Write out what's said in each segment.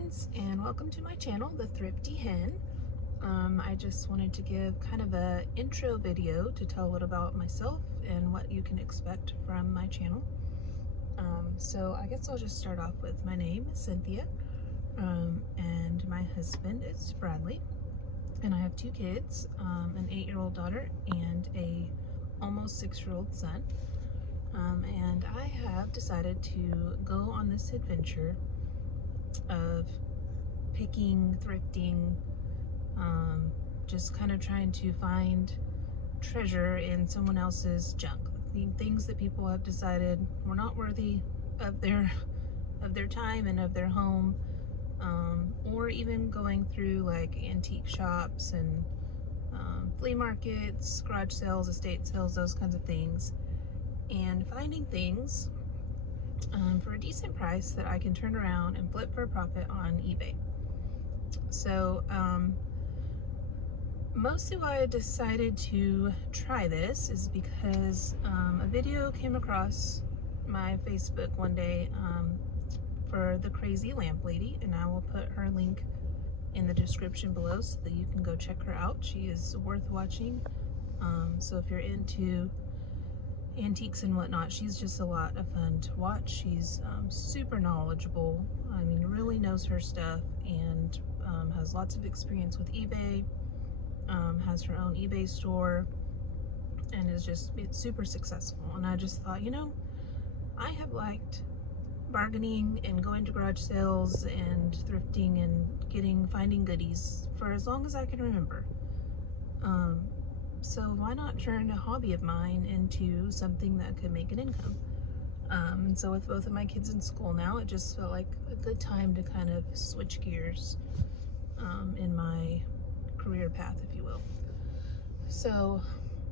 friends, and welcome to my channel, The Thrifty Hen. I just wanted to give kind of a intro video to tell a little about myself and what you can expect from my channel. So I guess I'll just start off with my name is Cynthia, and my husband is Bradley, and I have two kids, an 8-year-old daughter and a almost 6-year-old son. And I have decided to go on this adventure of picking, thrifting, just kind of trying to find treasure in someone else's junk, things that people have decided were not worthy of their time and of their home, or even going through like antique shops and flea markets, garage sales, estate sales, those kinds of things, and finding things for a decent price that I can turn around and flip for a profit on eBay. So mostly why I decided to try this is because a video came across my Facebook one day for the crazy lamp lady, and I will put her link in the description below so that you can go check her out. She is worth watching. So if you're into antiques and whatnot, she's just a lot of fun to watch. She's super knowledgeable, I mean really knows her stuff, and has lots of experience with eBay, has her own eBay store, and it's super successful. And I just thought, you know, I have liked bargaining and going to garage sales and thrifting and finding goodies for as long as I can remember. So why not turn a hobby of mine into something that could make an income? And so with both of my kids in school now, it just felt like a good time to kind of switch gears in my career path, if you will. So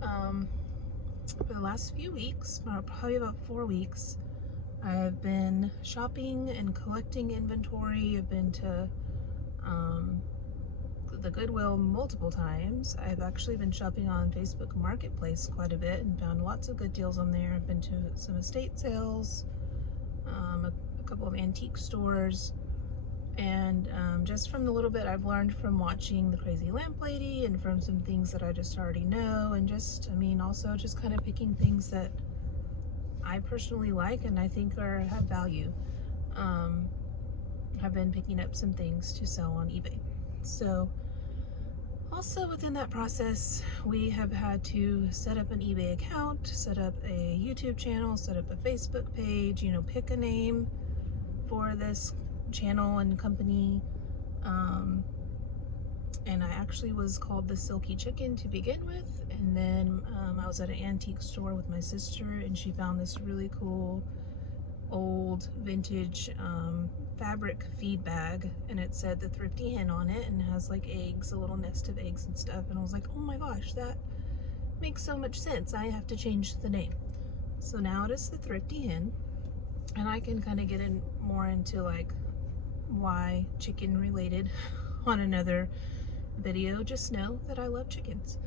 for the last few weeks, probably about 4 weeks, I've been shopping and collecting inventory. I've been to the Goodwill multiple times. I've actually been shopping on Facebook Marketplace quite a bit and found lots of good deals on there. I've been to some estate sales, a couple of antique stores, and just from the little bit I've learned from watching the crazy lamp lady and from some things that I just already know, and just, I mean, also just kind of picking things that I personally like and I think have value. I've been picking up some things to sell on eBay. So also within that process, we have had to set up an eBay account, set up a YouTube channel, set up a Facebook page, you know, pick a name for this channel and company. And I actually was called the Silky Chicken to begin with, and then I was at an antique store with my sister, and she found this really cool old vintage fabric feed bag, and it said the Thrifty Hen on it, and it has like eggs, a little nest of eggs and stuff, and I was like, oh my gosh, that makes so much sense. I have to change the name. So now it is the Thrifty Hen, and I can kind of get in more into like why chicken related on another video. Just know that I love chickens,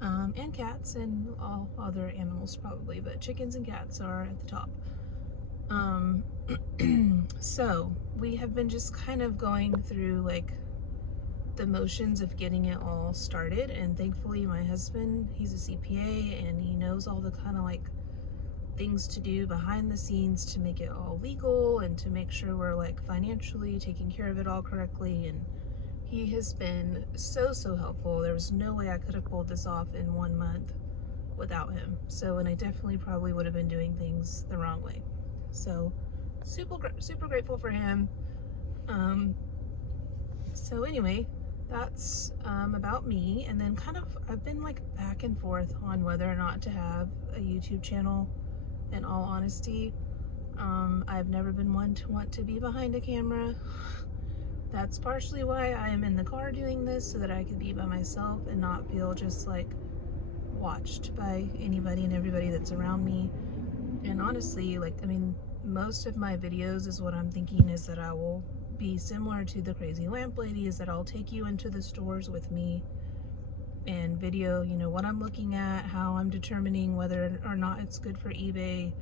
and cats and all other animals probably, but chickens and cats are at the top. So we have been just kind of going through like the motions of getting it all started, and thankfully my husband, he's a CPA, and he knows all the kind of like things to do behind the scenes to make it all legal and to make sure we're like financially taking care of it all correctly, and he has been so helpful. There was no way I could have pulled this off in 1 month without him. So, and I definitely probably would have been doing things the wrong way. So super grateful for him. So anyway, that's about me. And then kind of I've been like back and forth on whether or not to have a YouTube channel, in all honesty. I've never been one to want to be behind a camera. That's partially why I am in the car doing this, so that I can be by myself and not feel just like watched by anybody and everybody that's around me. And honestly, like, I mean, most of my videos is what I'm thinking is that I will be similar to the crazy lamp lady, is that I'll take you into the stores with me and video, you know, what I'm looking at, how I'm determining whether or not it's good for eBay,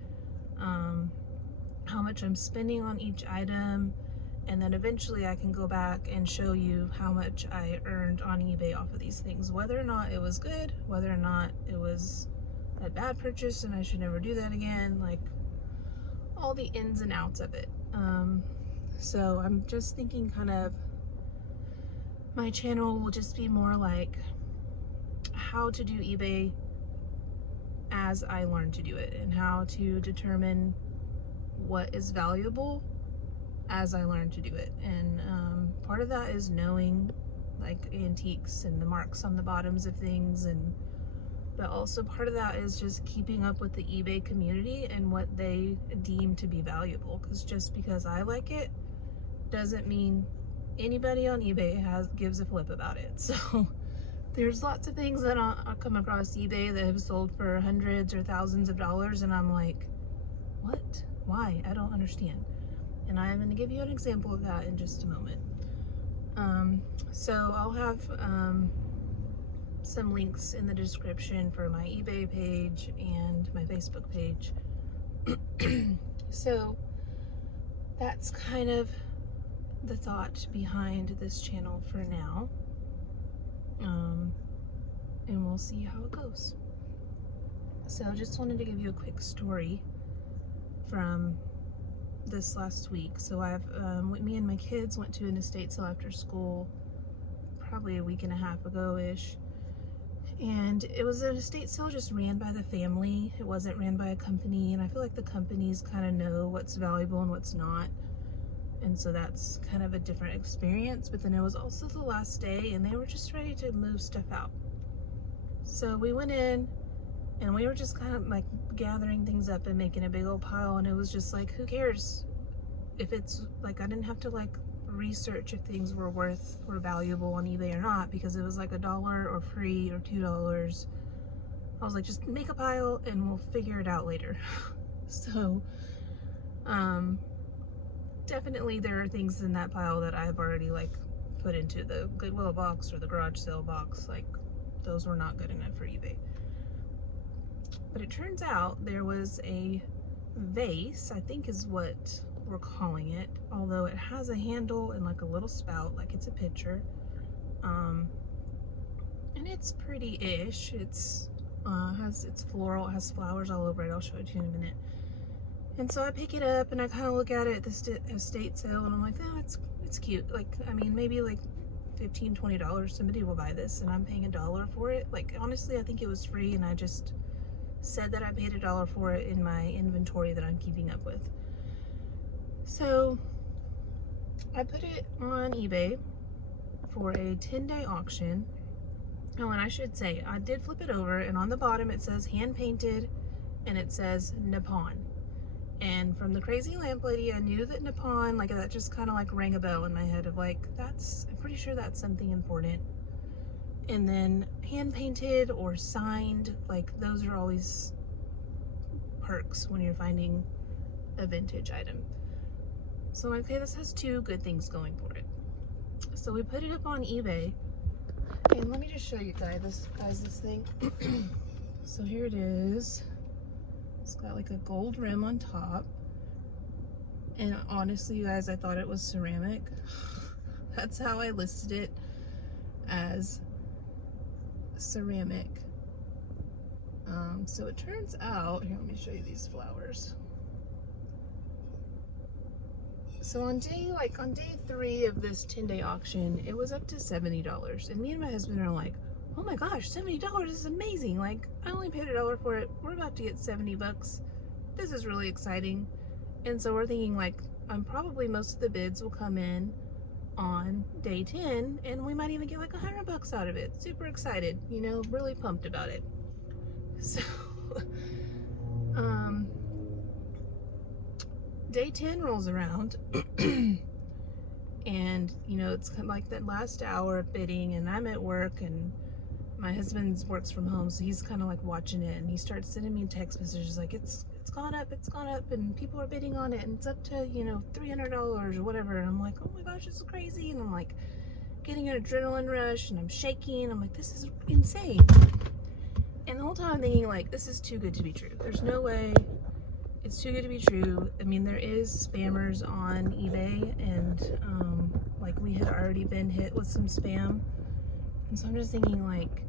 how much I'm spending on each item, And then eventually I can go back and show you how much I earned on eBay off of these things, whether or not it was good, whether or not it was a bad purchase and I should never do that again, like all the ins and outs of it. So I'm just thinking kind of my channel will just be more like how to do eBay as I learn to do it, and how to determine what is valuable as I learn to do it. And part of that is knowing like antiques and the marks on the bottoms of things, but also part of that is just keeping up with the eBay community and what they deem to be valuable, because just because I like it doesn't mean anybody on eBay gives a flip about it. So there's lots of things that I'll come across eBay that have sold for hundreds or thousands of dollars, and I'm like, what? Why? I don't understand. And I'm going to give you an example of that in just a moment. So I'll have some links in the description for my eBay page and my Facebook page. So that's kind of the thought behind this channel for now. And we'll see how it goes. So just wanted to give you a quick story from this last week. So me and my kids went to an estate sale after school probably a week and a half ago-ish. And it was an estate sale just ran by the family. It wasn't ran by a company, and I feel like the companies kind of know what's valuable and what's not. And so that's kind of a different experience. But then it was also the last day, and they were just ready to move stuff out. So we went in, and we were just kind of like gathering things up and making a big old pile. And it was just like, who cares if it's like, I didn't have to like research if things were valuable on eBay or not, because it was like $1 or free or $2. I was like, just make a pile and we'll figure it out later. So definitely there are things in that pile that I've already like put into the Goodwill box or the garage sale box. Like those were not good enough for eBay. But it turns out there was a vase, I think is what we're calling it, although it has a handle and like a little spout, like it's a pitcher. And it's pretty-ish. It's floral, it has flowers all over it. I'll show it to you in a minute. And so I pick it up and I kind of look at it at the estate sale, and I'm like, oh, it's cute. Like, I mean, maybe like $15, $20, somebody will buy this, and I'm paying $1 for it. Like, honestly, I think it was free, and I just said that I paid $1 for it in my inventory that I'm keeping up with. So I put it on eBay for a 10-day auction. Oh, and I should say, I did flip it over, and on the bottom it says hand painted, and it says Nippon. And from the crazy lamp lady, I knew that Nippon, like that just kind of like rang a bell in my head of like, I'm pretty sure that's something important. And then hand painted or signed, like those are always perks when you're finding a vintage item. So I'm like, okay, this has two good things going for it. So we put it up on eBay, and let me just show you guys this thing. So here it is. It's got like a gold rim on top. And honestly, you guys, I thought it was ceramic. That's how I listed it, as ceramic. So it turns out, here, let me show you these flowers. So on day 3 of this 10-day auction, it was up to $70. And me and my husband are like, oh my gosh, $70 is amazing. Like, I only paid $1 for it. We're about to get 70 bucks. This is really exciting. And so we're thinking like, probably most of the bids will come in on day 10, and we might even get like $100 out of it. Super excited, you know, really pumped about it. So, day 10 rolls around, and you know, it's kind of like that last hour of bidding, and I'm at work, and my husband works from home, so he's kind of like watching it, and he starts sending me text messages like, it's gone up, and people are bidding on it, and it's up to, you know, $300 or whatever. And I'm like, oh my gosh, this is crazy. And I'm like getting an adrenaline rush, and I'm shaking. I'm like, this is insane. And the whole time I'm thinking like, this is too good to be true. There's no way it's too good to be true. I mean, there is spammers on eBay, and like we had already been hit with some spam. And so I'm just thinking, like,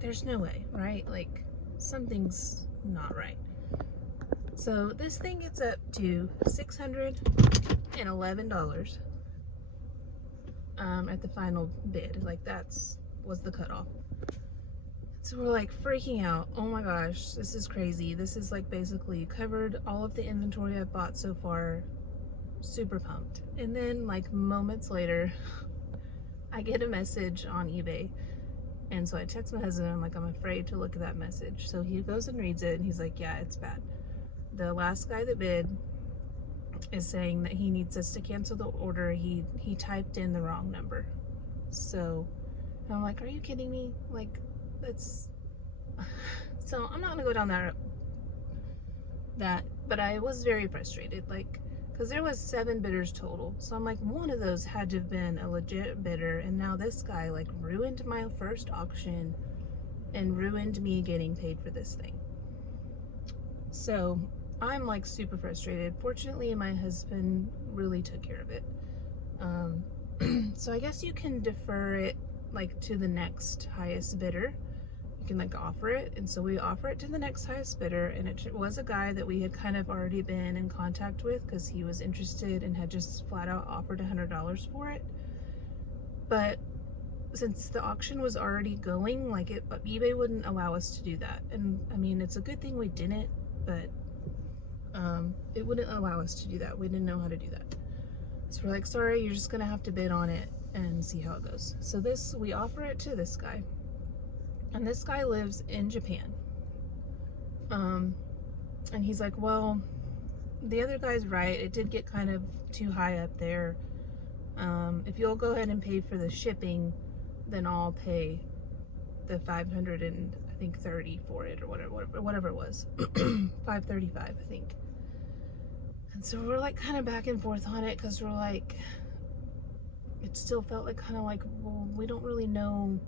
there's no way, right? Like, something's not right. So this thing gets up to $611 at the final bid. Like, was the cutoff. So we're like freaking out. Oh my gosh, this is crazy. This is like basically covered all of the inventory I've bought so far. Super pumped. And then like moments later, I get a message on eBay. And so I text my husband, I'm like, I'm afraid to look at that message. So he goes and reads it, and he's like, yeah, it's bad. The last guy that bid is saying that he needs us to cancel the order. He typed in the wrong number. So I'm like, are you kidding me? Like, that's... So I'm not gonna go down that, but I was very frustrated, like, because there was 7 bidders total. So I'm like, one of those had to have been a legit bidder, and now this guy like ruined my first auction and ruined me getting paid for this thing. So I'm like super frustrated. Fortunately, my husband really took care of it. So I guess you can defer it like to the next highest bidder. You can like offer it, and so we offer it to the next highest bidder, and it was a guy that we had kind of already been in contact with because he was interested and had just flat out offered $100 for it. But since the auction was already going, like eBay wouldn't allow us to do that. And I mean, it's a good thing we didn't, but it wouldn't allow us to do that. We didn't know how to do that. So we're like, sorry, you're just gonna have to bid on it and see how it goes. So we offer it to this guy. And this guy lives in Japan. And he's like, well, the other guy's right. It did get kind of too high up there. If you'll go ahead and pay for the shipping, then I'll pay the 530 for it, or whatever it was. 535, I think. And so we're like kind of back and forth on it, because we're like, it still felt like kind of like, well, we don't really know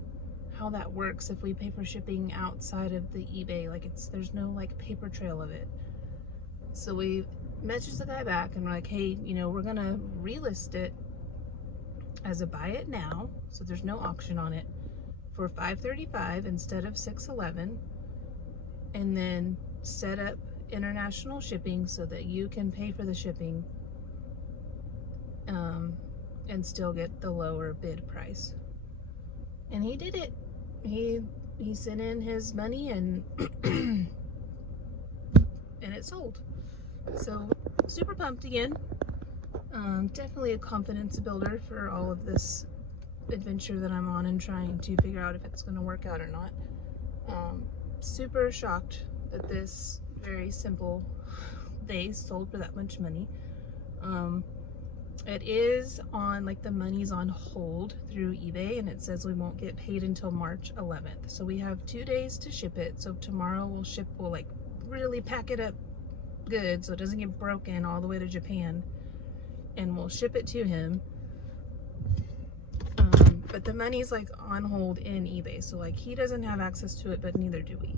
how that works if we pay for shipping outside of the eBay. Like, there's no like paper trail of it. So we messaged the guy back and we're like, hey, you know, we're gonna relist it as a buy it now, so there's no auction on it, for $535 instead of $611, and then set up international shipping so that you can pay for the shipping and still get the lower bid price. And he did it. He sent in his money, and and it sold. So super pumped again. Definitely a confidence builder for all of this adventure that I'm on and trying to figure out if it's going to work out or not. Super shocked that this very simple vase sold for that much money. It is on, like, the money's on hold through eBay, and it says we won't get paid until March 11th. So we have 2 days to ship it. So tomorrow we'll like really pack it up good so it doesn't get broken all the way to Japan, and we'll ship it to him. But the money's like on hold in eBay, so like he doesn't have access to it, but neither do we.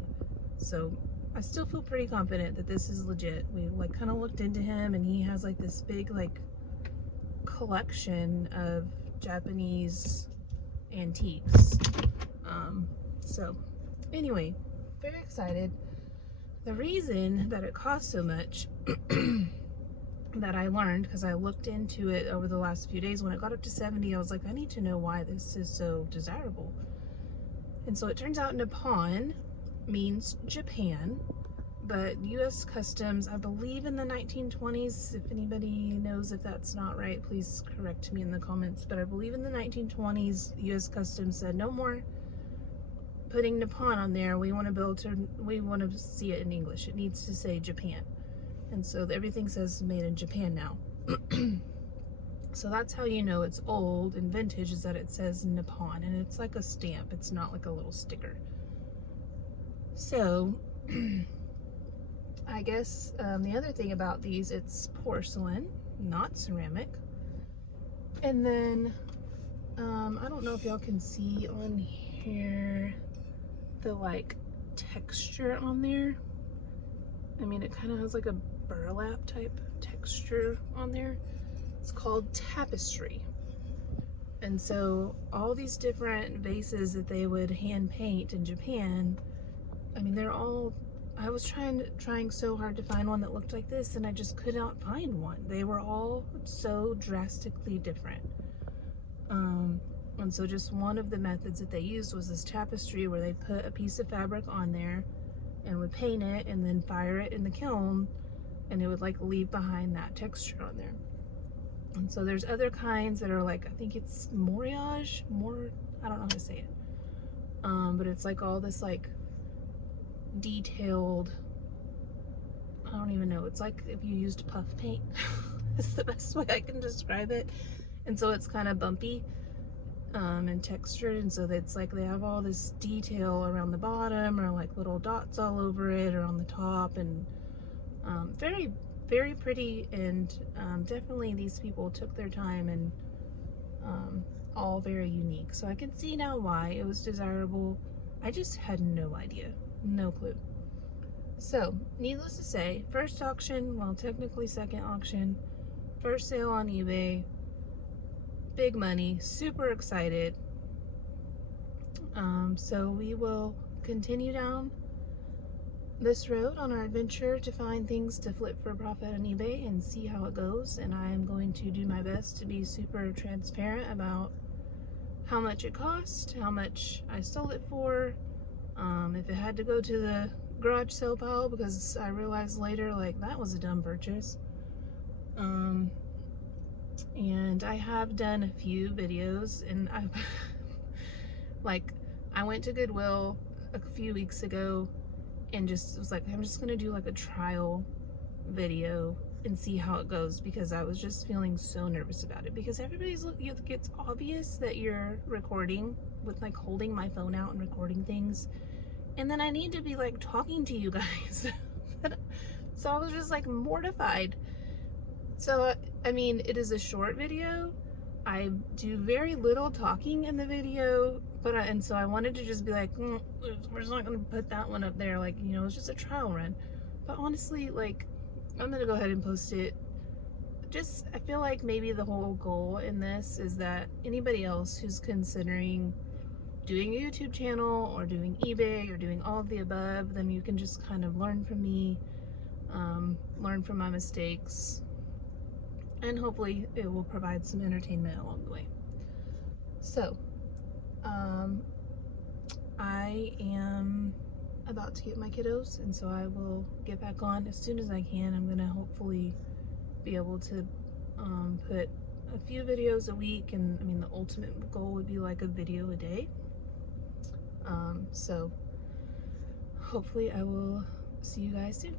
So I still feel pretty confident that this is legit. We like kind of looked into him, and he has like this big like collection of Japanese antiques. So anyway, very excited. The reason that it costs so much that I learned, because I looked into it over the last few days, when it got up to 70, I was like, I need to know why this is so desirable. And so it turns out Nippon means Japan, but US Customs, I believe in the 1920s, if anybody knows if that's not right, please correct me in the comments, but I believe in the 1920s, US Customs said no more putting Nippon on there. We want to see it in English. It needs to say Japan. And so everything says made in Japan now. So that's how you know it's old and vintage, is that it says Nippon, and it's like a stamp. It's not like a little sticker. So I guess the other thing about these, it's porcelain, not ceramic. And then I don't know if y'all can see on here the like texture on there. I mean, it kind of has like a burlap type texture on there. It's called tapestry. And so all these different vases that they would hand paint in Japan, I mean, they're all, I was trying so hard to find one that looked like this, and I just could not find one. They were all so drastically different. And so just one of the methods that they used was this tapestry, where they put a piece of fabric on there and would paint it and then fire it in the kiln, and it would like leave behind that texture on there. And so there's other kinds that are like, I think it's Moriage, I don't know how to say it. But it's like all this like detailed, I don't even know, it's like if you used puff paint. It's the best way I can describe it. And so it's kind of bumpy and textured, and so it's like they have all this detail around the bottom, or like little dots all over it, or on the top, and very, very pretty. And definitely these people took their time, and all very unique. So I can see now why it was desirable. I just had no idea, no clue. So needless to say, first auction, well, technically second auction, first sale on eBay, big money, super excited. So we will continue down this road on our adventure to find things to flip for profit on eBay and see how it goes. And I am going to do my best to be super transparent about how much it cost, how much I sold it for, if it had to go to the garage sale pile, because I realized later, like, that was a dumb purchase. And I have done a few videos, and I've like, I went to Goodwill a few weeks ago and just was like, I'm just gonna do like a trial video and see how it goes, because I was just feeling so nervous about it, because everybody's looking, it's obvious that you're recording with like holding my phone out and recording things, and then I need to be like talking to you guys. So I was just like mortified. So I mean, it is a short video. I do very little talking in the video, but and so I wanted to just be like, we're just not gonna put that one up there, like, you know, it's just a trial run. But honestly, like, I'm gonna go ahead and post it. Just, I feel like maybe the whole goal in this is that anybody else who's considering doing a YouTube channel or doing eBay or doing all of the above, then you can just kind of learn from me, learn from my mistakes, and hopefully it will provide some entertainment along the way. So, I am about to get my kiddos, and so I will get back on as soon as I can. I'm gonna hopefully be able to put a few videos a week, and I mean, the ultimate goal would be like a video a day. So hopefully I will see you guys soon.